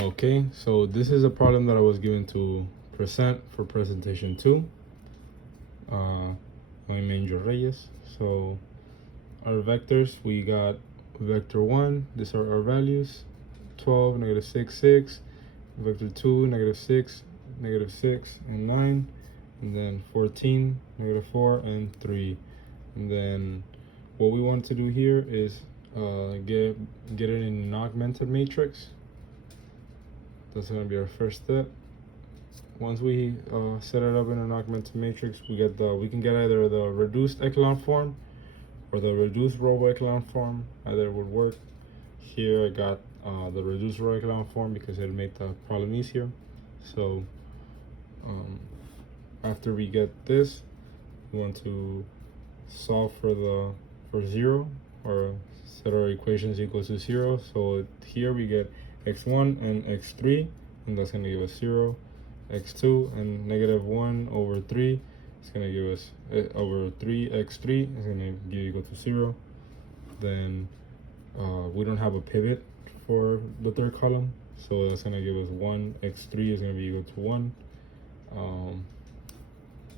Okay, so this is a problem that I was given to present for presentation 2. My major Reyes. So our vectors, we got vector 1, these are our values, 12, negative 6, 6, vector 2, negative 6, negative 6, and 9, and then 14, negative 4, and 3. And then what we want to do here is get it in an augmented matrix. That's going to be our first step. Once we set it up in an augmented matrix, we can get either the reduced echelon form or the reduced row echelon form. Either would work. Here I got the reduced row echelon form because it'll make the problem easier. So after we get this, we want to solve for 0, or set our equations equal to 0. So here we get x1 and x3, and that's going to give us 0. x2 and negative 1 over 3 is going to give us over 3x3 is going to give equal to 0. Then we don't have a pivot for the third column, so that's going to give us 1. x3 is going to be equal to 1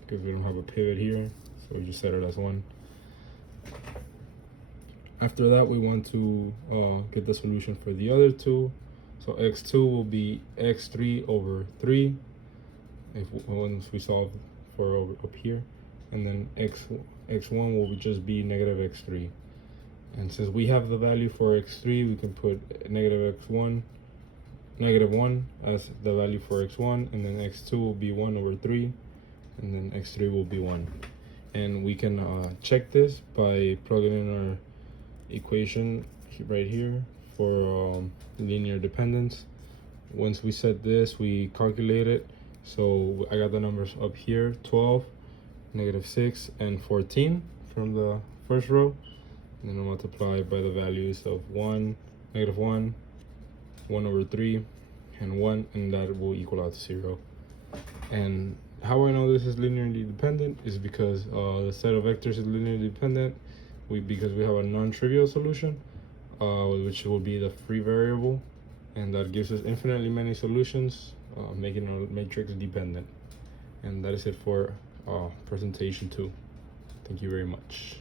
because we don't have a pivot here, so we just set it as 1. After that, we want to get the solution for the other two. So x2 will be x3 over 3 once we solve for up here, and then x1 will just be negative x3. And since we have the value for x3, we can put negative 1 as the value for x1, and then x2 will be 1 over 3, and then x3 will be 1. And we can check this by plugging in our equation right here for linear dependence. Once we set this, we calculate it. So I got the numbers up here: 12, negative 6, and 14 from the first row, and then I'll multiply by the values of 1, negative 1, 1 over 3, and 1, and that will equal out to 0. And how I know this is linearly dependent is because the set of vectors is linearly dependent because we have a non-trivial solution, which will be the free variable, and that gives us infinitely many solutions, making our matrix dependent. And that is it for presentation 2. Thank you very much.